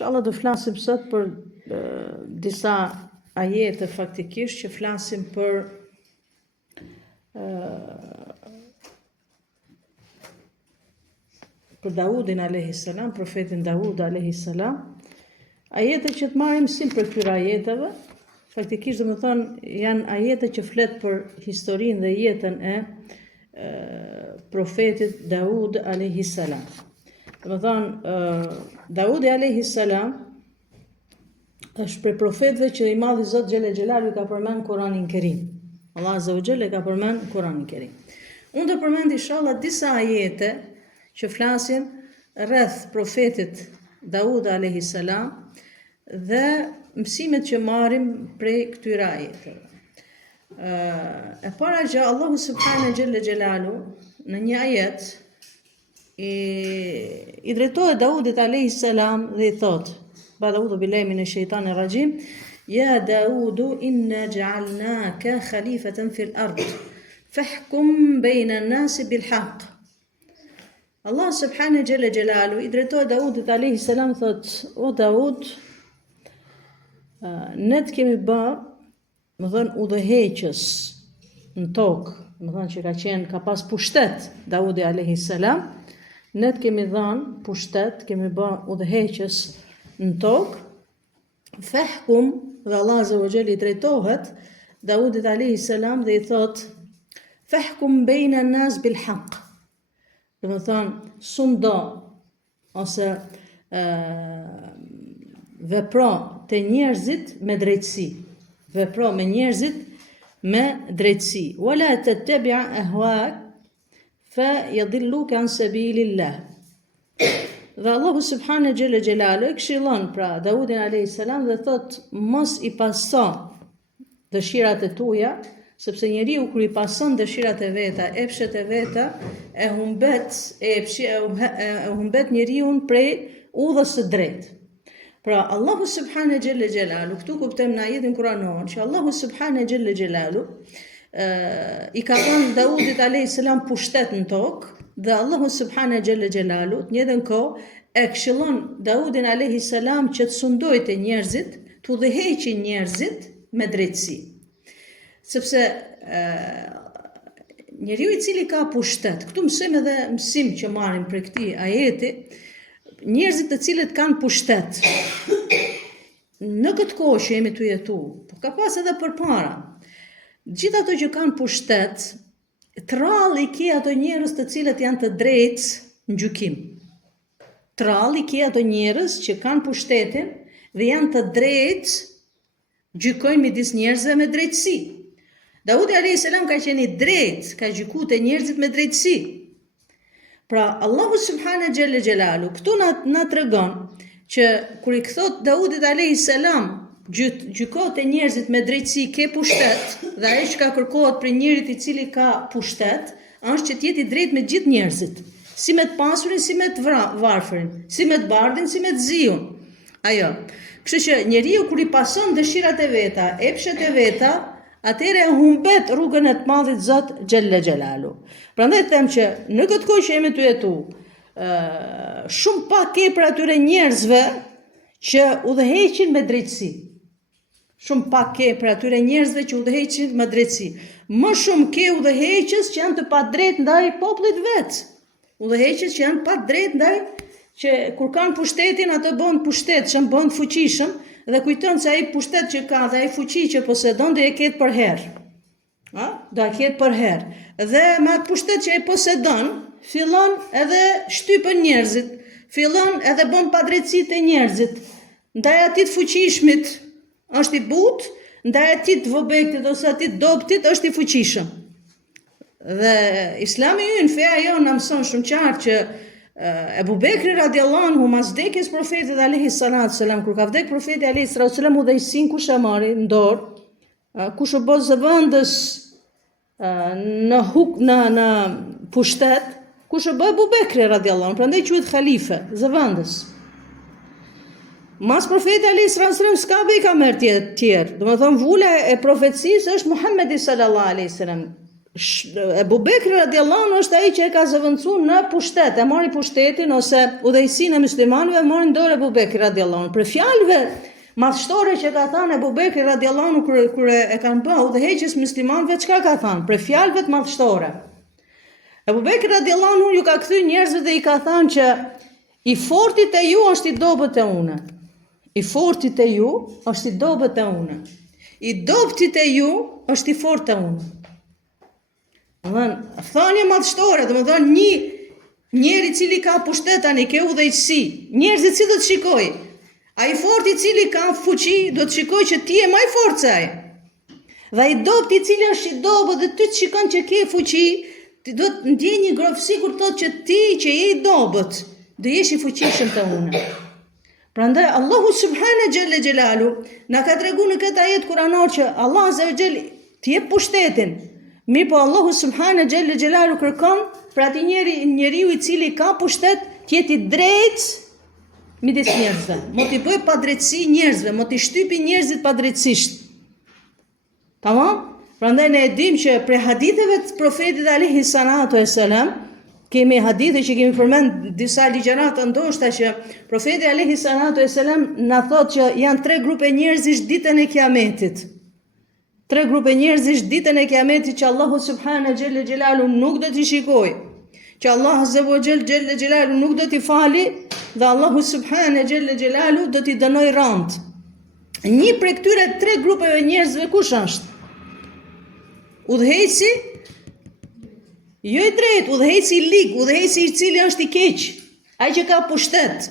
Inshallah do flasim sot për disa ajete faktikisht që flasim për Daudin a.s., profetin Daud a.s. Ajete që të marrim mësim për këtyre ajeteve, faktikisht do të thonë janë ajete që flet për historinë dhe jetën e profetit Daud a.s. Do të thonë Daudi a.s. është prej profetëve që i madhi Zot Xhelel Xhelalu ka përmend Kur'anin Kerim. Allah Azza wa Jalla ka përmend Kur'anin Kerim. Unë do përmend inshallah disa ajete që flasin rreth profetit Daud a.s. dhe mësimet që marrim prej këtyre ajeteve. E para që Allahu subhanahu Xhelel Xhelalu në një ajet i drejtohet Daudit a.s. dhe i thot: A'udhu billahi minash shaitanir rajim, ya Daudu inna ja'alnaka khalifatan fil ard fahkum bayna an-nasi bil haqq. Allah subhanahu Xhelel Xhelalu i drejtohet Daudit a.s. thot: O Daud, ne të kemi bë, më thënë, udhëheqës në tokë, më thënë që ka pas pushtet Daudi a.s. Ne të kemi dhënë pushtet, kemi bë udhëheqës në tokë, fehkum, dhe Allah Azza wa Jalla i drejtohet Daudit a.s. dhe i thot: fehkum bejna nas bil haq. Dhe më thonë, sundo, ose vepro të njerëzit me drejtësi. Vepro me njerëzit me drejtësi. Wala tattabi'a ahwa'ak fa yadilluka an sabilillah. Dhe Allahu subhanahu Xhelel Xhelalu e këshillon pra Daudin a.s. dhe thot: mos i paso dëshirat e tuaja, sepse njeriu kur i pason dëshirat e veta, epshet e veta, e humbet njeriu prej udhës së drejtë. Pra Allahu subhanahu Xhelel Xhelalu, këtu kuptojmë në ajetin kuranor që Allahu subhanahu Xhelel Xhelalu i ka dhënë Daudit a.s. pushtet në tokë, dhe Allahu subhanahu Xhelel Xhelalu në njëjtën kohë e këshillon Daudin a.s. që të sundojtë njerëzit, të udhëheqin njerëzit me drejtësi. Sepse njeriu i cili ka pushtet, këtu mësojmë edhe mësim që marrim për këtij ajeti, njerëzit të cilët kanë pushtet në këtë kohë që jemi të jetu, po ka pas edhe përpara. Gjithë ato që kanë pushtet, tralli ke ato njerëz të cilët janë të drejtë në gjykim. Tralli ke ato njerëz që kanë pushtetin dhe janë të drejtë, gjykojnë midis njerëzve me drejtësi. Daudi a.s. ka qenë i drejtë, ka gjykuar të njerëzit me drejtësi. Pra Allahu subhanahu Xhelel Xhelalu këtu na tregon që kur i thot Daudit a.s. gjykot e njerëzit me drejtësi, ke pushtet, dhe ajo që ka kërkohet për njerit i cili ka pushtet, është që t'jeti drejt me gjithë njerëzit, si me të pasurin, si me të varfërin, si me të bardhin, si me të ziun. Ajo. Kështu që njeriu kur i pason dëshirat e veta, epshet e veta, atëre humbet rrugën e të madhit Zot Xhelel Xhelalu. Prandaj them që në këtë kohë që jemi të jetu, shumë pak ke për atyre njerëzve që udhëheqin me drejtësi. Shumë pak ke për atyre njerëzve që udhëheqin me drejtësi. Më shumë ke udhëheqës që janë të padrejtë ndaj popullit vet. Udhëheqës që janë padrejtë ndaj, që kur kanë pushtetin ato bën pushtet, që bën fuqishëm dhe kujton se ai pushtet që ka dhe ai fuqi që posedon do e ketë për herë. Do e ketë për herë. Dhe me atë pushtet që ai posedon, fillon edhe shtypën njerëzit, fillon edhe bën padrejtësi te njerëzit. Ndaj atij të fuqishmit është i butë, ndaj atij të vobektit ose atij të dobtit është i fuqishëm. Dhe Islami ynë, feja jonë na mëson shumë qartë që Ebu Bekri radiallahu anhu mas vdekjes profetit a.s. kur ka vdek profeti a.s. udhëheqësinë kush e mori në dorë, kush u bë zëvendës në pushtet, kush u bë Ebu Bekri radiallahu anhu, prandaj quhet khalife, zëvendës. Mas profeti a.s. s'ka bejka merë tjerë. Do më thonë vula e profecisë është Muhammedi sallallahu a.s. Ebu Bekri radiallahu anhu është ai që e ka zëvendësuar në pushtet, e mori pushtetin ose udhëheqësinë e muslimanëve, mori në dorë Ebu Bekri radiallahu anhu. Për fjalëve madhështore që ka thënë Ebu Bekri radiallahu anhu kur e kanë bërë udhëheqës muslimanëve, çka ka thënë? Për fjalëve të madhështore. Ebu Bekri radiallahu anhu ju ka kthy njerëzve dhe i ka thënë që i fortit e ju është i dobët e une. I fortit e ju është i dobët e une. I dobtit e ju është i fortë e une. Thënie madhështore, domethënë një njeri i cili ka pushtet tani, ke udhëheqësi, njerëzit si do të shikoj? Ai forti i cili ka fuqi do të shikoj që ti je më i fortë se ai. Dhe ai dobti i cili është i dobët dhe ty të shikon që ke fuqi, ti do të ndjej një grofsi kur thotë që ti që je i dobët, do jesh i fuqishëm te unë. Prandaj Allahu subhanahu xhelle xhelalu na ka treguar në këtë ajet kuranor që Allah azza wa xhel ti jep pushtetin. Mirë po Allahu subhanahu xhelle xhelalu kërkon për atë njeriu i cili ka pushtet të jetë i drejtë midis njerëzve. Mos i bëj padrejtësi njerëzve, mos i shtypi njerëzit padrejtësisht. Tamam? Prandaj ne e dim që për haditheve të profetit alayhi salatu wassalam, kemi hadithe që kemi përmend disa ligjërata ndoshta që profeti alayhi salatu wassalam na thotë që janë 3 grupe njerëzish ditën e Kiametit. 3 grupe njerëzish ditën e Kiametit që Allahu subhanahu xhelle xhelalu nuk do t'i shikojë, që Allah azza wa xhelle xhelalu nuk do t'i fali dhe Allahu subhanahu xhelle xhelalu do t'i dënojë rand. Një prej këtyre 3 grupeve njerëzve kush është? Udhëheqësi jo i drejt, udhëheqësi i lig, udhëheqësi i cili është i keq, ai që ka pushtet.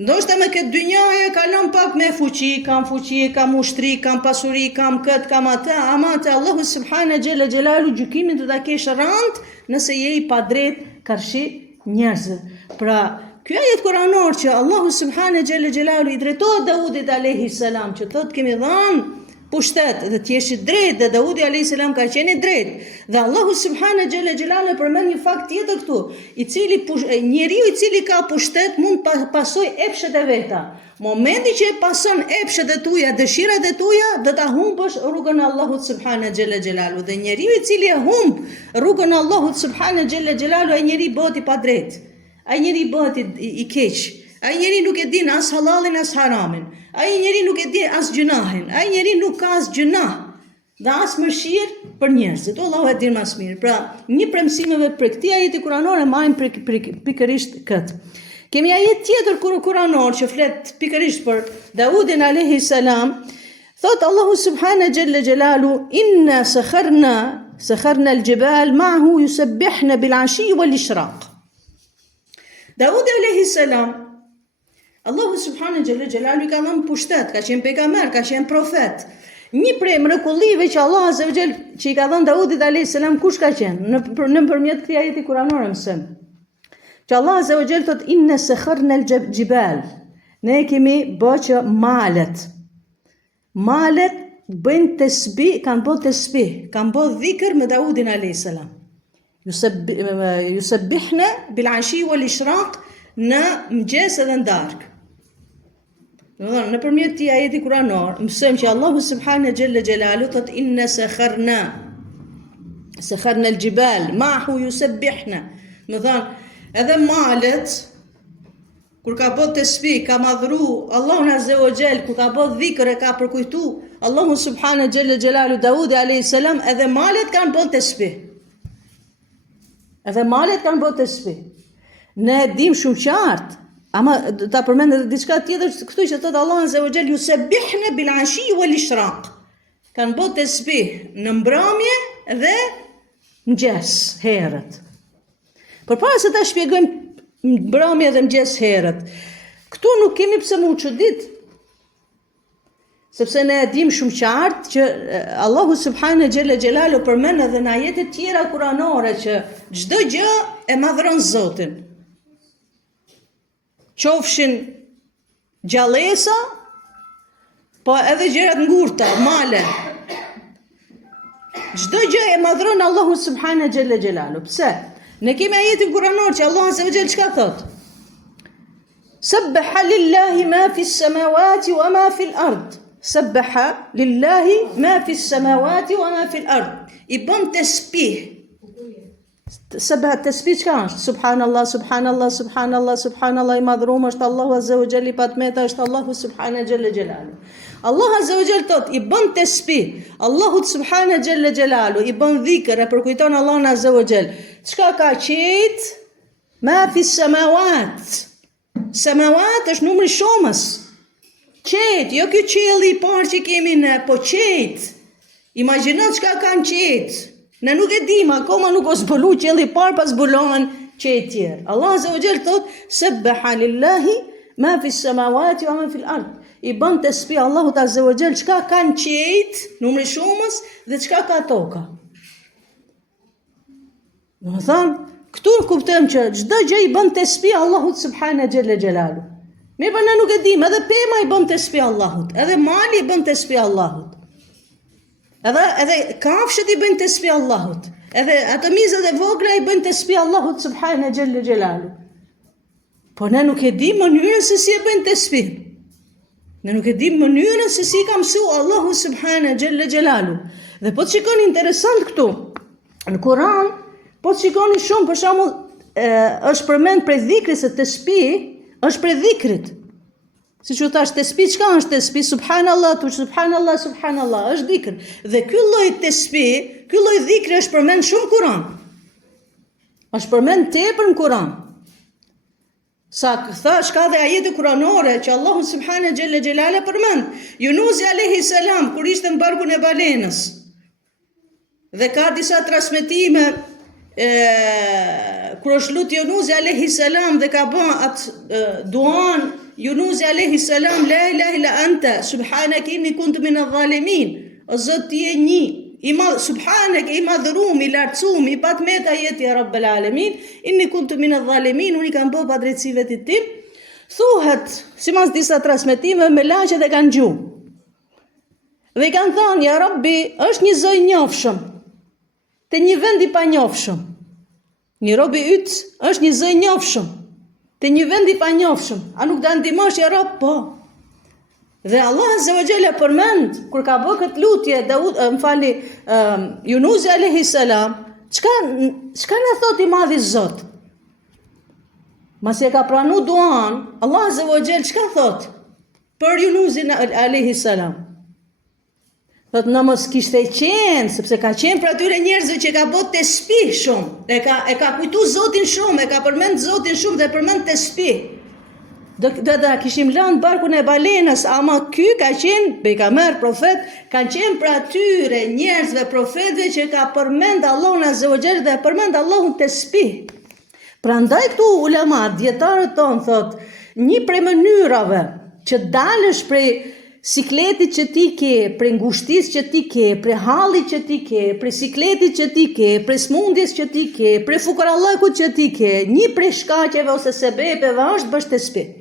Ndoshta me këtë dynjaje kalon pak me fuqi, kam ushtri, kam pasuri, kam kët, kam atë, ama te Allahu subhanahu xhelle xhelalu gjykimin do ta kesh rand nëse je i padrejt karshi njerëzve. Pra, ky ajet kuranor që Allahu subhanahu xhelle xhelalu i drejtohet Daudit alayhi salam, që thotë kemi dhënë pushtet dhe të jesh i drejtë, dhe Daudi alayhis salam ka qenë i drejtë. Dhe Allahu subhanahu xhelle xhelalu përmend një fakt tjetër këtu, i cili njeriu i cili ka pushtet mund pasoj epshet e veta. Momenti që e pason epshet e tuaja, dëshirat e tuaja, do ta humbësh rrugën e Allahut subhanahu xhelle xhelalu. Dhe njeriu i cili e humb rrugën e Allahut subhanahu xhelle xhelalu, ai njeri bëhet i padrejtë. Ai njeri bëhet i keq. Ai njeri nuk e din as halalin as haramin. Ai njeri nuk e di as gjunahin. Ai njeri nuk ka as gjunah dhe as mëshirë për njerëzit. Allahu e din më së miri. Pra, një prej mësimeve për këtë ajet kuranor e marrim pikërisht këtë. Kemi ajet tjetër kuranor që flet pikërisht për Daudin alayhi salam. Thot Allahu subhanahu xhelle xhelalu inna sakharna al-jibal ma'ahu yusabbihna bil-ashi wal-ishraq. Daudi alayhi salam, Allahu subhanahu xhelalu i ka dhënë pushtet, ka qenë pejgamber, ka qenë profet. Një prej mrekullive që Allah azza wa xhel që i ka dhënë Daudit alayhis salam kush ka qenë? Nëpërmjet këtij ajeti kuranor mësim. Që Allah azza wa xhel thot inna sakharna al-jibal. Ne kemi bërë malet bëjnë tasbih, kanë bërë tasbih, kanë bërë dhikr me Daudin alayhis salam. Yusabbihna bil-ashi wal-ishraq në mëngjes edhe në darkë. Nëpërmjet këtij ajeti kuranor mësojmë që Allahu subhanahu xhelle xhelalu thot inna sakharna al-jibal ma'ahu yusabbihna. Do thonë edhe malet kur ka bërë tasbih, ka madhru Allahun azza wa xhel, kur ka bërë dhikr e ka përkujtu Allahu subhanahu xhelle xhelalu Daudi alayhis salam, edhe malet kanë bërë tasbih. Edhe malet kanë bërë tasbih. Ne dim shumë qartë, ama ta përmend edhe diçka tjetër këtu që thot Allah azza wa xhel yusabbihna bil-ashi wal-ishraq. Kanë bërë tasbih në mbrëmje dhe mëngjes herët. Përpara se ta shpjegojmë mbrëmje dhe mëngjes herët, këtu nuk kemi pse më u çudit, sepse ne e dim shumë qartë që Allahu subhanahu xhelle xhelalu përmend edhe në ajete tjera kuranore që çdo gjë e madhron Zotin. Qofshin gjallësa, po edhe gjërat ngurta, male. Çdo gjë e madhron Allahu subhanahu xhelle xhelalu. Pse? Ne kemi ajetin kuranor që Allah azza wa xhel çka thot? Sabbaha lillahi ma fi s-samawati wa ma fi l-ard. Sabbaha lillahi ma fi s-samawati wa ma fi l-ard. i bën tesbih. Tesbih çka është? Subhanallah, subhanallah, subhanallah, subhanallah, i madhruar është Allahu azza wa jalla, i patmeta është Allahu subhana jalla jalalu. Allah azza wa jalla thot, i bën tesbih, Allahu subhana jalla jalalu, i bën dhikr, e përkujton Allahun azza wa jalla. Çka ka qet? Ma fi samawat. Samawat është numri shumës. Qet, jo ky qielli i parë që kemi ne, po qet. Imagjino çka kanë qet. Ne nuk e dim, akoma nuk o zbulu qielli i parë, pas zbulohen qet tjerë. Allah azza wa jalla thot, subbaha lillahi ma fi samawati wa ma fi al-ard. I bën tesbih Allahut azza wa jalla çka kanë qet, numri shumës, dhe çka ka toka. Do të thonë, këtu kuptojmë që çdo gjë i bën tesbih Allahut subhana jalla jalalu. Mirë, ne nuk e dim, edhe pema i bën tesbih Allahut, edhe mali i bën tesbih Allahut. Edhe kafshët i bën tesbih Allahut. Edhe ato mizat e vogla i bën tesbih Allahut subhana jalla jalalu. Po ne nuk e dim mënyrën se si e bën tesbih. Ne nuk e dim mënyrën se si ka mësuar Allahu subhana jalla jalalu. Dhe po të shikoni interesant këtu, në Kur'an, po të shikoni shumë, për shembull, është përmend prej dhikrit se tesbih është prej dhikrit. Siç u thash, tesbih çka është tesbih? Subhanallah, subhanallah, subhanallah, është dhikr. Dhe ky lloj tesbih, ky lloj dhikri është përmend shumë Kur'an. Është përmend tepër në Kur'an. Sa thash ka dhe ajete kuranore që Allahu subhanahu xhella xhelala përmend. Yunusi alayhi salam kur ishte në barkun e balenës. Dhe ka disa transmetime kur është lut Yunusi alayhi salam dhe ka bën atë duan Yunusi alayhi salam, la ilaha illa anta subhanaka inni kuntu min adh-dhalimin. O Zot, ti je një subhanak, i madhërum, i lartësum, i patmeta jeti ya rabbel alamin, inni kuntu min adh-dhalimin, unë i kam bë padrejtësi vetit tim. Thuhet, sipas disa transmetime, me laqe dhe kanë gjuhë. Dhe i kanë thënë, ja Rabbi, është një zë i njofshëm, te një vend i panjofshëm. Një rob i yt është një zë i njofshëm, te një vend i panjofshëm. A nuk do ndihmosh ja Rabb? Po. Dhe Allah azza wa jalla përmend kur ka bërë këtë lutje Yunusi alayhi salam, çka na thot i madhi Zot? Masi e ka pranu duan, Allah azza wa jalla çka thot për Yunusin alayhi salam? Thot në mos kishte qenë, sepse ka qenë për atyre njerëzve që ka bot tesbih shumë, e ka kujtu Zotin shumë, e ka përmend Zotin shumë dhe përmend tesbih. Da kishim lënë barkun e balenës, ama ky ka qenë pejgamber, profet, ka qenë për atyre njerëzve profetëve që ka përmend Allahun azza wa jalla dhe përmend Allahun tesbih. Prandaj këtu ulemat, dietarët tonë thot, një prej mënyrave që dalësh prej sikletit që ti ke, prej ngushtisë që ti ke, prej hallit që ti ke, prej sikletit që ti ke, prej smundjes që ti ke, prej fukarallëkut që ti ke, një prej shkaqeve ose sebepeve është bësh tesbih.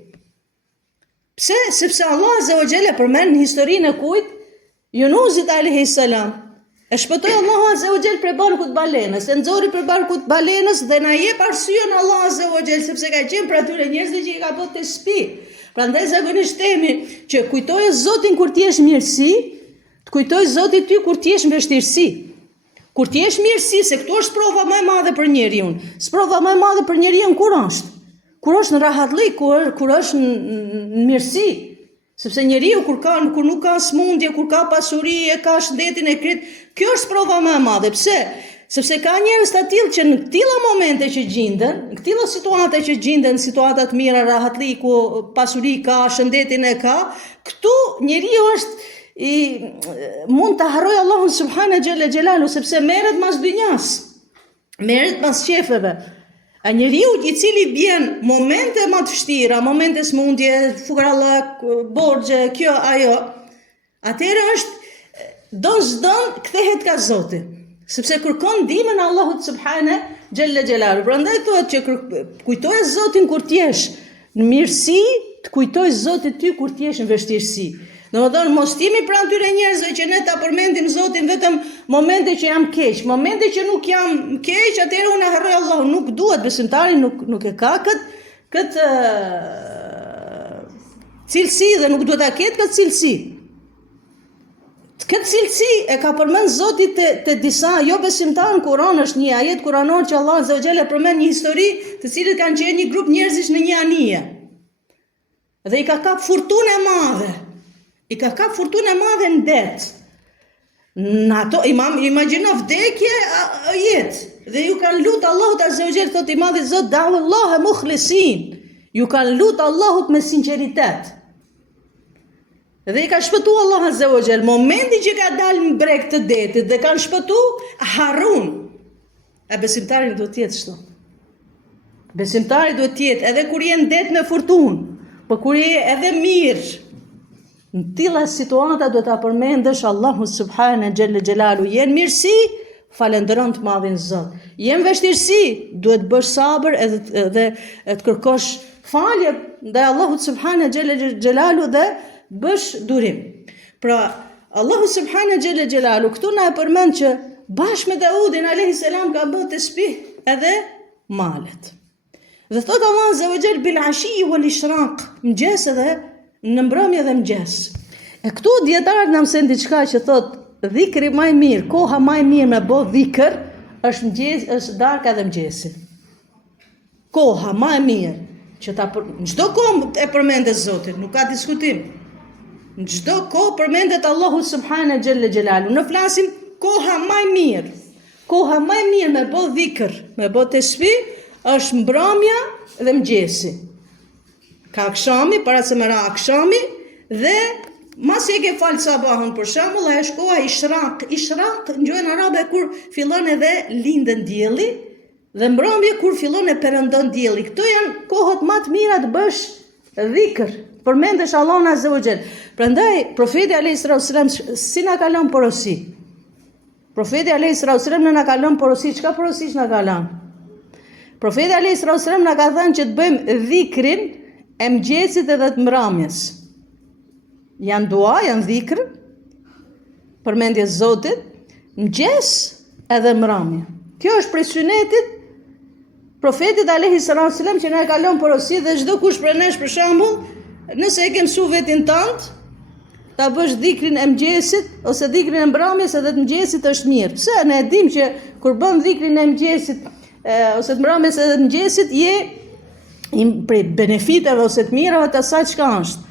Pse? Sepse Allah azza wa jalla përmend në historinë e kujt? Yunusit alayhi salam. E shpëtoi Allahu azza wa jalla prej barkut balenës, e nxori prej barkut balenës dhe na jep arsyen Allah azza wa jalla sepse ka qenë për atyre njerëzve që i ka bërë tesbih. Prandaj zakonisht themi që kujtoje Zotin kur ti je në mirësi, të kujtoj Zotin ty kur ti je në vështirësi. Kur ti je në mirësi, se këtu është prova më e madhe për njeriu. Sprova më e madhe për njeriu kur është? Kur është në rahatlik, kur është në mirësi. Sepse njeriu kur nuk ka smundje, kur ka pasuri, e ka shëndetin e kret, kjo është prova më e madhe. Pse? Sepse ka njerëz të tillë që në këtilla momente që gjenden, në këtilla situata që gjenden, situatat mira, rahatliku, pasuri ka, shëndetin e ka, këtu njeriu është mund të harroj Allahun subhanahu xhella xhelalu sepse merret mas dynjas, merret mas qefeve. A njeriu i cili bjen momente më të vështira, momente smundje, fukarallëk, borxhe, kjo ajo, atëherë është don kthehet ka Zoti. Sepse kërkon ndihmën e Allahut subhanahu xhella xhelalu. Prandaj thuhet që kujtoje Zotin kur ti je në mirësi, të kujtoj Zotin ty kur ti je në vështirësi. Domethënë mos timi pranë tyre njerëzve që ne ta përmendim Zotin vetëm momente që jam keq, momente që nuk jam keq, atëherë unë harroj Allahun. Nuk duhet, besimtari nuk e ka këtë cilësi dhe nuk duhet ta ketë këtë cilësi. Këtë cilësi e ka përmend Zoti të disa jo besimtarë në Kur'an, është një ajet kuranor që Allah Azza wa Jalla përmend një histori të cilët kanë qenë një grup njerëzish në një anije. Dhe i ka kap furtunë e madhe. I ka kap furtunë e madhe në det. Në ato imagjino vdekje jetë. Dhe ju kanë lutë Allahut Azza wa Jalla, thotë i madhi Zot, da'u Allah mukhlisin. Ju kanë lutë Allahut me sinqeritet. Dhe i ka shpëtu Allah Azza wa Jall. Momenti që ka dalë në breg të detit dhe kanë shpëtu, Harun. E besimtari duhet tjetë shto. Besimtari duhet tjetë edhe kur jenë det me furtun, po kur je edhe mirë. Në tilla situata duhet ta përmendësh Allahu subhanahu xhelle xhelalu. Jenë mirësi, falendëron të madhin Zot. Jenë vështirësi, duhet bësh sabër edhe të kërkosh falje ndaj Allahut subhanahu xhelle xhelalu dhe bësh durim. Pra, Allahu subhanahu xhelle xhelalu këtu na e përmend që bashkë me Daudin alayhis salam ka bërë tasbih edhe malet. Dhe thot Allah azza wa jall bil ashi wal ishraq, mëngjes edhe në mbrëmje dhe mëngjes. E këtu dietarët na mësojnë diçka që thot dhikri më i mirë, koha më e mirë me bë dhikr është mëngjes, është darka dhe mëngjesi. Koha më e mirë që në çdo kohë e përmendet Zoti, nuk ka diskutim. Në çdo kohë përmendet Allahu subhanahu xhelle xhelalu. Ne flasim koha më e mirë. Koha më e mirë me bë dhikr, me bë tasbih është mbrëmja dhe mëngjesi. Ka akşami, para se mëra akşami dhe mas e ke fal sabahun për shembull, ajo është koha ishraq. Ishraq në gjuhën arabe kur fillon edhe lindën dielli dhe mbrëmje kur fillon e perëndon dielli. Këto janë kohët më të mira të bësh dhikr. Përmendesh Allahun Azza wa Jall. Prandaj profeti alayhis salam si na ka lënë porosi. Profeti alayhis salam na ka lënë porosi, çka porosish na ka lënë? Profeti alayhis salam na ka thënë që të bëjmë dhikrin e mëngjesit edhe të mbrëmjes. Janë dua, janë dhikr, përmendje Zotit, mëngjes edhe mbrëmje. Kjo është prej sunetit profetit alayhis salam që na ka lënë porosi dhe çdo kush prej nesh për shembull, nëse e ke mësu vetin tënd, ta bësh dhikrin e mëngjesit ose dhikrin e mbrëmjes edhe të mëngjesit është mirë. Pse? Ne e dim që kur bën dhikrin e mëngjesit ose të mbrëmjes edhe të mëngjesit je prej benefiteve ose të mirave të asaj çka është.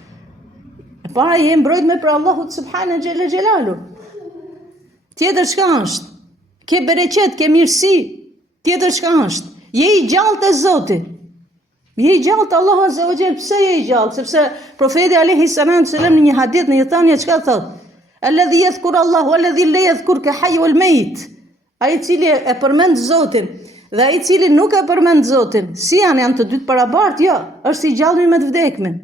E para je mbrojtme për Allahut subhanahu xhelle xhelalu. Tjetër çka është? Ke bereqet, ke mirësi. Tjetër çka është? Je i gjallë te Zoti. Je i gjallë të Allahu azza wa jall. Pse je i gjallë? Sepse profeti alayhis salam në një hadith, në një thënie çka thot? Alladhi yadhkur Allah walladhi la yadhkur ka hayy wal mayt. Ai i cili e përmend Zotin dhe ai i cili nuk e përmend Zotin, si janë të dytë barabartë? Jo, është i gjallë me të vdekmin.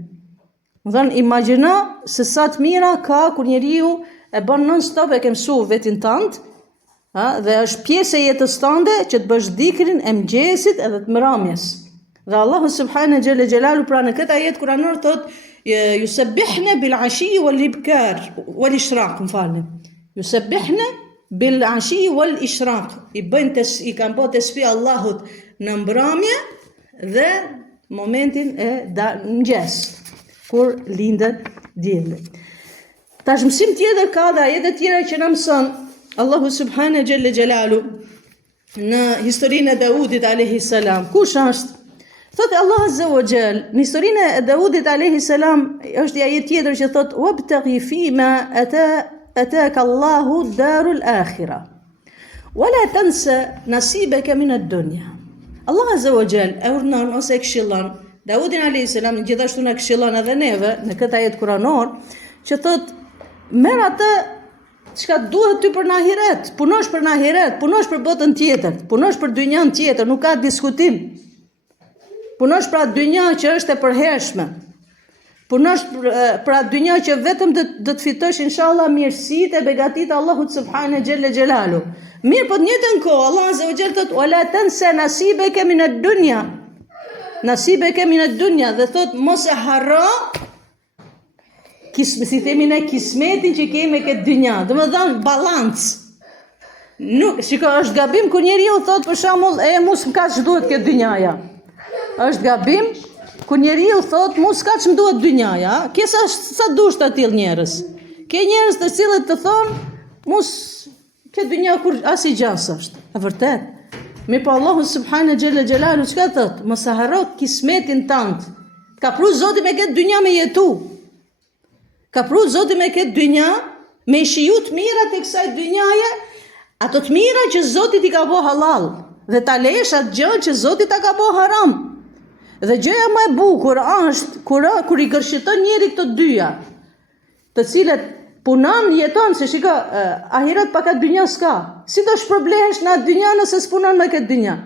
Do thon imagjino se sa të mira ka kur njeriu e bën non stop e ke mësuar vetin tënd, dhe është pjesë e jetës tënde që të bësh dhikrin e mëngjesit edhe të mbrëmjes. Dhe Allahu subhanahu xhelle xhelalu pra në këtë ajet kuranor thot yusabbihna bil ashi wal ibkar wal ishraq, m'falni. Yusabbihna bil ashi wal ishraq. I kanë bërë tasbih Allahut në mbrëmje dhe momentin e mëngjes kur lindet dielli. Tash mësim tjetër ka dhe ajete tjera që na mëson Allahu subhanahu xhelle xhelalu në historinë e Daudit alayhis salam. Kush është? Thotë Allah azza wa jall, në historinë e Daudit alayhis salam është ajet tjetër që thotë wabtaghi fima ataka Allahu darul akhirah. Wala tansa nasibaka min ad-dunya. Allah azza wa jall e urdhnon ose e këshillon Daudin alayhis salam, gjithashtu na këshillon edhe neve në këtë ajet kuranor, që thotë merr atë çka duhet ty për në ahiret, punosh për në ahiret, punosh për botën tjetër, punosh për dynjan tjetër, nuk ka diskutim. Punosh për atë dynja që është e përhershme. Punosh për atë dynja që vetëm do të fitosh inshallah mirësitë e begatitë Allahut subhanahu xhelle xhelalu. Mirë, po në njëjtën kohë Allah azza wa jalla thot wala tansa nasibaka min ad-dunya. Nasibaka min ad-dunya, dhe thot mos e harro si themi ne kismetin që kemi këtë dynja. Domethënë balancë. Nuk, shiko, është gabim kur njeriu thot për shembull mos më ka ç'duhet këtë dynjaja. Është gabim kur njeriu thot mos ka ç'm duhet dynjaja. Kesa sa dush të tillë njerëz. Ke njerëz të cilët të thonë, mos ke dynja kur as i gjas është. E vërtet. Mi po Allahu subhanahu xhella xhelalu çka thot? Mos e harro kismetin tënd. Ka pru Zoti me këtë dynja me jetu. Ka pru Zoti me këtë dynja me shiju të mirat e kësaj dynjaje, ato të mira që Zoti t'i ka bo halal, dhe ta lesh atë gjë që Zoti ta ka bo haram. Dhe gjëja më e bukur është kur i kërshëton njëri këto dyja, të cilët punon, jeton, se shiko, ahiret pa këtë dynja s'ka. Si do shpërblehesh në atë dynja nëse s'punon me këtë dynja?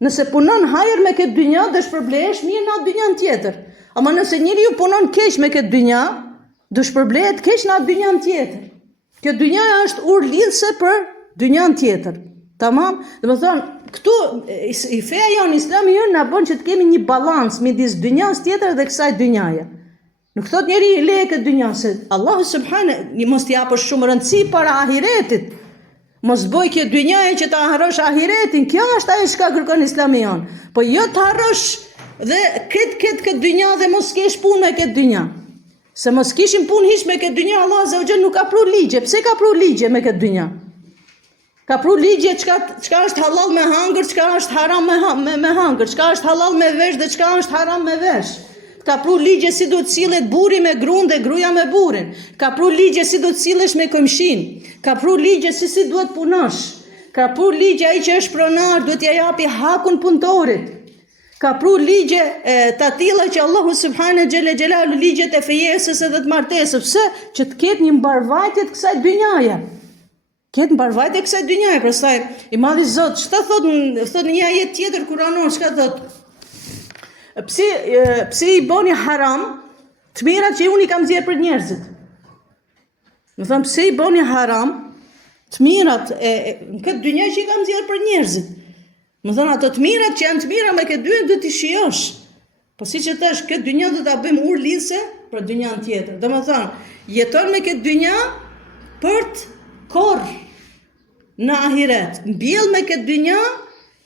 Nëse punon hajër me këtë dynja, do shpërblehesh mirë në atë dynjan tjetër. Ama nëse njëri ju punon keq me këtë dynja, do shpërblehet keq në atë dynjan tjetër. Kjo dynja është urlidhse për dynjan tjetër. Tamam? Dhe më thonë, këtu, i feja jonë, islami jonë na bën që të kemi një balans midis dynjas tjetër dhe kësaj dynjaje. Nuk thot njeri i leje këtë dynja, se Allahu subhanahu mos t'i japësh shumë rëndësi para ahiretit. Mos bëj kjo dynjaje që ta harrosh ahiretin. Kjo është ajo çka kërkon islami jonë. Po jo të harrosh dhe këtë dynja dhe mos kesh punë me këtë dynja. Se mos kishim punë hiç me këtë dynja, Allah azza wa jall nuk ka pru ligje. Pse ka pru ligje me këtë dynja? Ka pru ligje çka është halal me hangër, çka është haram me hangër, çka është halal me vesh dhe çka është haram me vesh. Ka pru ligje si do të cillet buri me gruan dhe gruaja me burrin. Ka pru ligje si do të cillesh me këmshin. Ka pru ligje si duhet punosh. Ka pru ligje ai që është pronar duhet ja japi hakun punëtorit. Ka pru ligje të tilla që Allahu subhanahu xhella xhelalu ligjet e fejesës edhe të martesës, pse që të ketë një mbarvajtje të kësaj dynjaje. Ketë mbarvajtje kësaj dynjaje, pastaj i Madhi Zot çfarë thot në një ajet tjetër kuranor, çka thot? Pse i boni haram të mirat që unë i kam zgjedhur për njerëzit. Më thëmë, pse i boni haram të mirat në këtë dynjë që i kam zgjedhur për njerëzit. Më thënë, ato të mirat që janë të mira me këtë dynjë do t'i shijosh. Po si që thash, këtë dynjë do ta bëjmë urlidhse për dynjan tjetër. Do më thënë, jeton me këtë dynjë për të korr në ahiret. Mbjell me këtë dynjë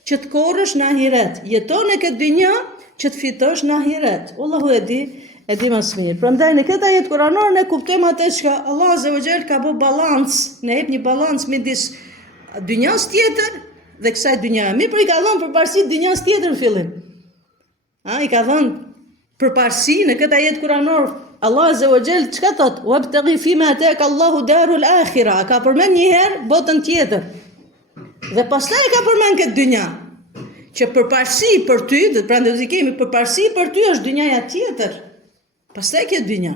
që të korrësh në ahiret. Jeton në këtë dynjë që të fitosh në ahiret. Allahu e di më së miri. Prandaj në këtë ajet kuranor ne kuptojmë atë që Allah azza wa jall ka bërë balans, ne jep një balans midis dynjas tjetër dhe kësaj dynjaje. Mi për i ka dhënë përparësi dynjas tjetër në fillim. I ka dhënë përparësi në këtë ajet kuranor. Allah azza wa jall çka thot? Wabtaghi fima ataka Allahu darul akhirah. Ka përmend një herë botën tjetër. Dhe pastaj ka përmend këtë dynja. Që përparësi për ty, dhe prandaj do të kemi përparësi për ty është dynjaja tjetër. Pastaj kjo dynja.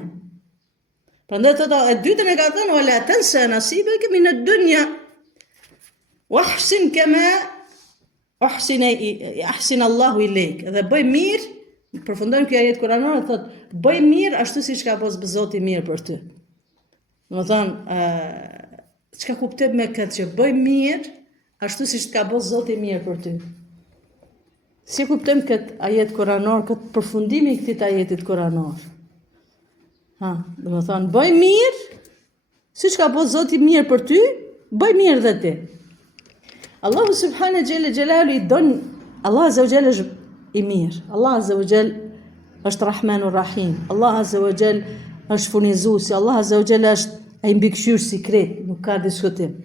Prandaj thotë e dytën e ka thënë wala tansa nasibaka min ad-dunya. Wahsin kama ahsina Allahu ilayk. Dhe bëj mirë, përfundon kjo ajet kuranore thotë bëj mirë ashtu siç ka bërë Zoti mirë për ty. Domethënë, çka kuptoj me këtë që bëj mirë ashtu siç ka bërë Zoti mirë për ty. Si kuptojmë këtë ajet kuranor, këtë përfundimi i këtij ajetit kuranor? Domethënë, bëj mirë, siç ka bërë Zoti mirë për ty, bëj mirë dhe ti. Allahu subhanahu xhella xhelalu i don, Allah azza wa jall është i mirë. Allah azza wa jall është Rahmanur Rahim. Allah azza wa jall është furnizuesi. Allah azza wa jall është ai mbikëqyrës sikret, nuk ka diskutim.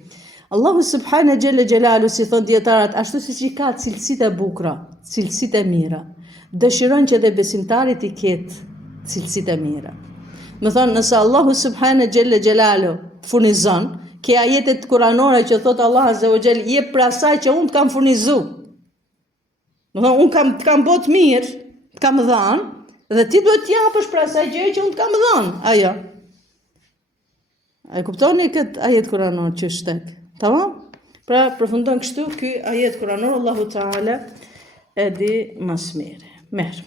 Allahu subhanahu xhella xhelalu si thon dietarët, ashtu siç i ka cilësitë e bukura, cilësitë e mira, dëshiron që dhe besimtarit i ketë cilësitë e mira. Më thonë, nëse Allahu subhanahu xhella xhelalu furnizon, ke ajetet kuranore që thot Allah azza wa jall jep për asaj që unë të kam furnizu. Më thonë, unë të kam bot mirë, të kam dhënë, dhe ti duhet t'japësh për asaj gjë që unë të kam dhënë. Ajo. A e kuptoni këtë ajet kuranor që shtek? Tamam? Pra përfundon kështu ky ajet kuranor, Allahu Teala e di më së miri. Merë.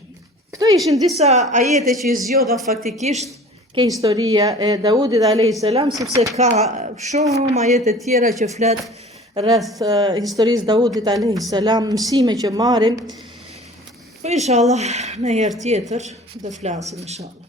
Këto ishin disa ajete që i zgjodha faktikisht ke historia e Daudit alayhis salam, sepse ka shumë ajete tjera që flet rreth historisë Daudit alayhis salam, mësime që marrim. Po inshallah në herë tjetër do flasim inshallah.